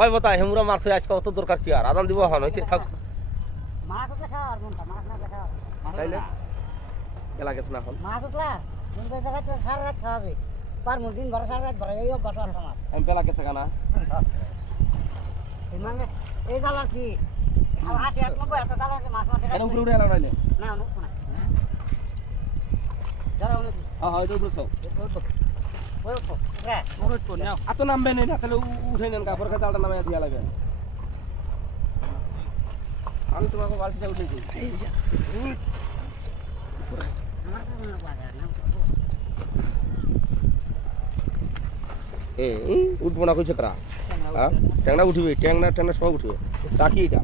ওই বতা হেমুরা মাছ আজকে অত দরকার কি আর? আদান দিব হন হয়েছে থাক। মাছ উঠলে খাওয়া আর মনটা মাছ না খাওয়া তাইলে? এলা গেছে না এখন। মাছ উঠলা? কিন্তু জায়গায় তো সারা রাত খাওয়াবে পার দিন ভরা সারা রাত এই আছে আমার। আমি পেলা গেছে কানা এই মানে এই জালা কি? আর এক এত মাছ মাছ কেন উপরে উঠে এলা নাইলে? না না যারা হ্যাঁ হ্যাঁ এটা উপরে খাও ওই উপরে আর তো নামবে না তাহলে উঠে নেন কাপড় কাছে আলটা নামে দিয়া লাগে আমি তোমাকে বালতিটা না এ উঠবো না কইছে কারা? হ্যাঁ? ট্যাংরা উঠবে ট্যাংরা ট্যাংরা সব উঠবে। টাকি এটা?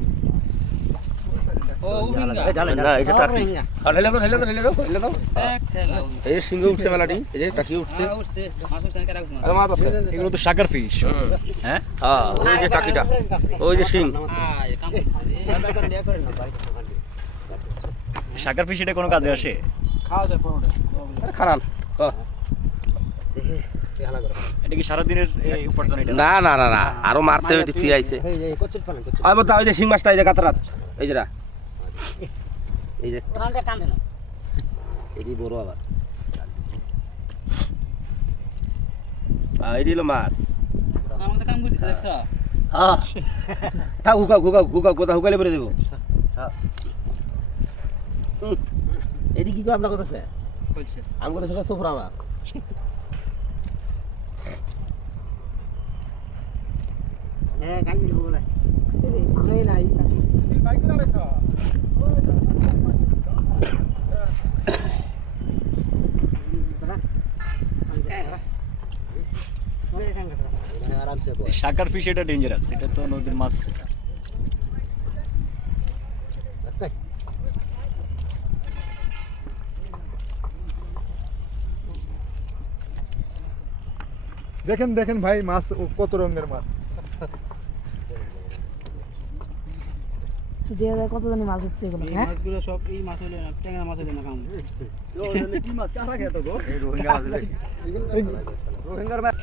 এই সিংহ উঠছে মেলাটি। এই যে টাকি উঠছে। হ্যাঁ? আর মাছ আছে। এগুলো তো সাগর ফিশ হ্যাঁ? হ্যাঁ ওই যে টাকিটা। ওই যে সিং আহ, এই কাম করছে রে। সাগর ফিশ এটা কোনো কাজে আসে? আরে খারান তো এটা কি সারাদিনের এই উপার্জন এটা? না না না না। আরও মারছে ওই থুই আইছে। আই বতা ওই যে সিং মাছটা এই যে কাতরাত এই যে রা। এই যে ওখান থেকে টান দেন এটি বড় আবার। এটি হলো মাছ। আমার তো কাম করতেছে দেখছ? হ্যাঁ থাক হুকাও হুকাও হুকাও কোথা হুকাইলে পরে দেবো এটি কি আপনার করতেছে? আমি করে সেটা সোফরা আমার হ্যাঁ গাড়ি দিব বলে সাগর ফিশ এটা ডেঞ্জারাস এটা তো নদীর মাছ দেখেন দেখেন ভাই মাছ ও কত রঙের মাছ কত জানি মাছ হচ্ছে এগুলো হ্যাঁ? মাছগুলো সব এই মাছ হইলে না ট্যাংরা মাছ হইলে না খাম। কি মাছ। কারা খেতো গো রোহিঙ্গা মাছ রোহিঙ্গার মাছ।